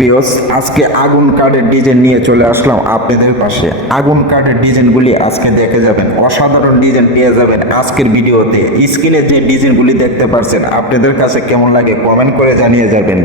প্রিয়স আজকে আগুন কার্ডের ডিজাইন নিয়ে চলে আসলাম আপনাদের পাশে। আগুন কার্ডের ডিজাইনগুলি আজকে দেখে যাবেন, অসাধারণ ডিজাইন পেয়ে যাবেন আজকের ভিডিওতে। স্ক্রিনে যে ডিজাইনগুলি দেখতে পারছেন, আপনাদের কাছে কেমন লাগে কমেন্ট করে জানিয়ে যাবেন।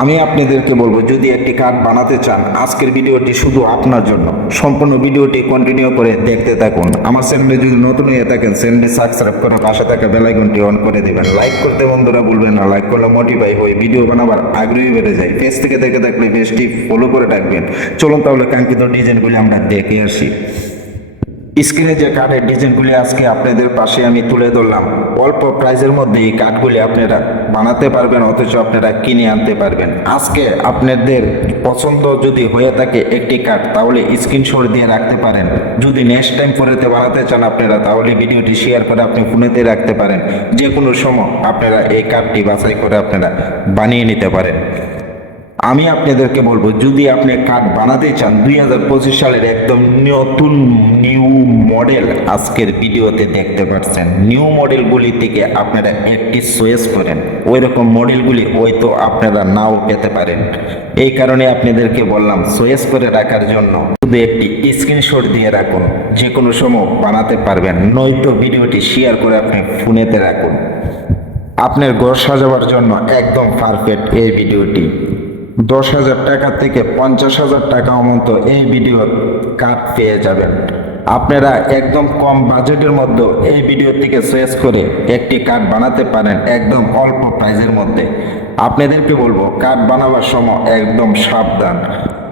আমি আপনাদেরকে বলব, যদি একটি কার্ড বানাতে চান, আজকের ভিডিওটি শুধু আপনার জন্য। সম্পূর্ণ ভিডিওটি কন্টিনিউ করে দেখতে থাকুন। আমার চ্যানেলে যদি নতুন হয়ে থাকেন চ্যানেলটি সাবস্ক্রাইব করে পাশে থাকা বেলাইকনটি অন করে দেবেন। লাইক করতে বন্ধুরা ভুলবেন না। লাইক করলে মোটিভাই হয়ে ভিডিও বানাবার আগ্রহী বেড়ে যায়। পেজ থেকে দেখে থাকলে পেজটি ফলো করে রাখবেন। চলুন তাহলে কাঙ্ক্ষিত ডিজাইনগুলি আমরা দেখে আসি। স্ক্রিনে যে কার্ডের ডিজাইনগুলি আজকে আপনাদের পাশে আমি তুলে ধরলাম, অল্প প্রাইজের মধ্যে এই কার্ডগুলি আপনারা বানাতে পারবেন, অথচ আপনারা কিনে আনতে পারবেন। আজকে আপনাদের পছন্দ যদি হয়ে থাকে একটি কার্ড তাহলে স্ক্রিনশট দিয়ে রাখতে পারেন। যদি নেক্সট টাইম পরেতে বানাতে চান আপনারা, তাহলে ভিডিওটি শেয়ার করে আপনি ফোনেতে রাখতে পারেন। যে কোনো সময় আপনারা এই কার্ডটি বাছাই করে আপনারা বানিয়ে নিতে পারেন। আমি আপনাদেরকে বলব, যদি আপনি কার্ড বানাতে চান, দুই হাজার পঁচিশ সালের একদম নতুন নিউ মডেল আজকের ভিডিওতে দেখতে পাচ্ছেন। নিউ মডেলগুলি থেকে আপনারা একটি চয়েস করেন। ওই রকম মডেলগুলি হয়তো আপনারা নাও পেতে পারেন। এই কারণে আপনাদেরকে বললাম চয়েস করে রাখার জন্য শুধু একটি স্ক্রিনশট দিয়ে রাখুন। যে কোনো সময় বানাতে পারবেন, নয়তো ভিডিওটি শেয়ার করে আপনি ফোনেতে রাখুন। আপনার ঘর সাজাবার জন্য একদম পারফেক্ট এই ভিডিওটি। দশ হাজার টাকা থেকে পঞ্চাশ হাজার টাকা মতো এই ভিডিও কার্ড পেয়ে যাবেন। আপনারা একদম কম বাজেটের মধ্যে এই ভিডিও থেকে শেষ করে একটি কার্ড বানাতে পারেন একদম অল্প প্রাইজের মধ্যে। আপনাদেরকে বলব, কার্ড বানাবার সময় একদম সাবধান।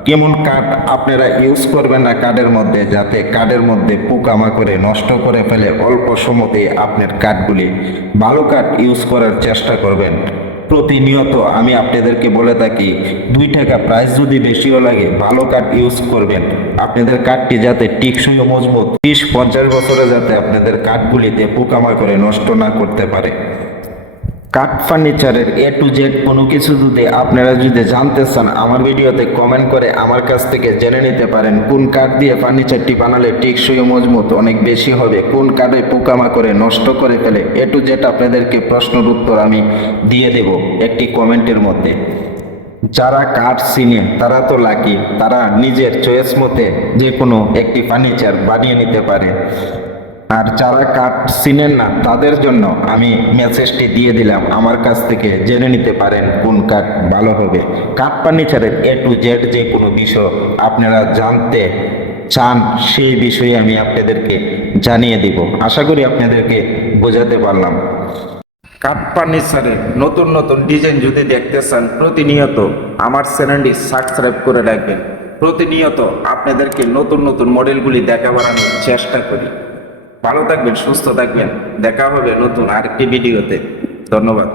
কেমন কার্ড আপনারা ইউজ করবেন না কার্ডের মধ্যে, যাতে কার্ডের মধ্যে পোকামা করে নষ্ট করে ফেলে অল্প সময়তে আপনার কার্ডগুলি ভালো কার্ড ইউজ করার চেষ্টা করবেন। প্রতিনিয়ত আমি আপনাদেরকে বলে থাকি, দুই টাকা প্রাইস যদি বেশিও লাগে, ভালো কাঠ ইউজ করবেন। আপনাদের কাঠটি যাতে টিকসই ও মজবুত। ত্রিশ পঞ্চাশ বছরে যাতে আপনাদের কাঠগুলিতে পোকামা করে নষ্ট না করতে পারে। কাঠ ফার্নিচারের এ টু জেড কোনো কিছু যদি আপনারা যদি জানতে চান, আমার ভিডিওতে কমেন্ট করে আমার কাছ থেকে জেনে নিতে পারেন কোন কাঠ দিয়ে ফার্নিচারটি বানালে টেকসই মজবুত অনেক বেশি হবে, কোন কাঠে পোকামা করে নষ্ট করে ফেলে এ টু জেড আপনাদেরকে প্রশ্নের উত্তর আমি দিয়ে দেব একটি কমেন্টের মধ্যে। যারা কাঠ চিনেন তারা তো লাকি, তারা নিজের চয়েস মতে যে কোনো একটি ফার্নিচার বানিয়ে নিতে পারে। আর যারা কাঠ চিনেন না, তাদের জন্য আমি মেসেজটি দিয়ে দিলাম। আমার কাছ থেকে জেনে নিতে পারেন কোন কাঠ ভালো হবে। কাঠ ফার্নিচারের এ টু জেড যে কোনো বিষয় আপনারা জানতে চান, সেই বিষয়ে আমি আপনাদেরকে জানিয়ে দিব। আশা করি আপনাদেরকে বোঝাতে পারলাম। কাঠ ফার্নিচারের নতুন নতুন ডিজাইন যদি দেখতে চান, প্রতিনিয়ত আমার চ্যানেলটি সাবস্ক্রাইব করে রাখবেন। প্রতিনিয়ত আপনাদেরকে নতুন নতুন মডেলগুলি দেখা বাড়ানোর চেষ্টা করি। ভালো থাকবেন সুস্থ থাকবেন। দেখা হবে নতুন আরেকটি ভিডিওতে। ধন্যবাদ।